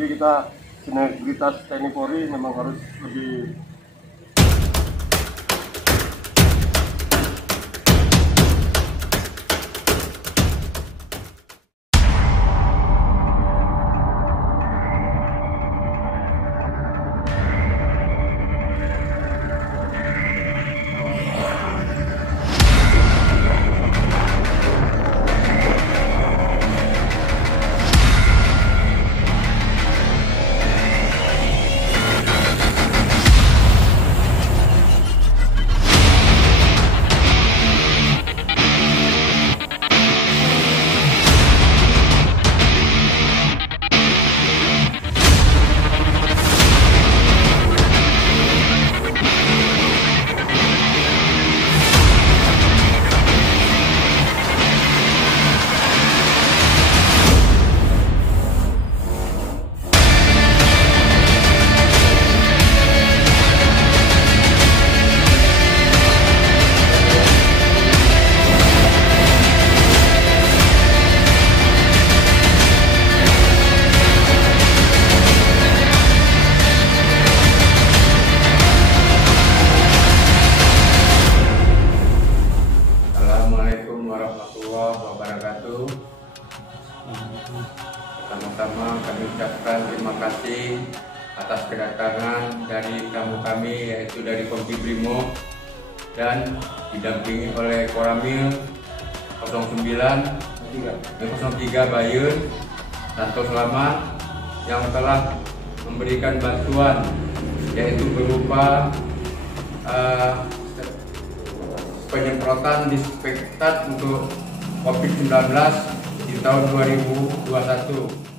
Jadi kita sinergitas TNI Polri memang harus lebih warahmatullahi wabarakatuh. Pertama-tama kami ucapkan terima kasih atas kedatangan dari tamu kami, yaitu dari Kompi Brimob dan didampingi oleh Koramil 09 Bayun Santo Selamat yang telah memberikan bantuan, yaitu berupa penyemprotan disinfektan untuk COVID-19 di tahun 2021.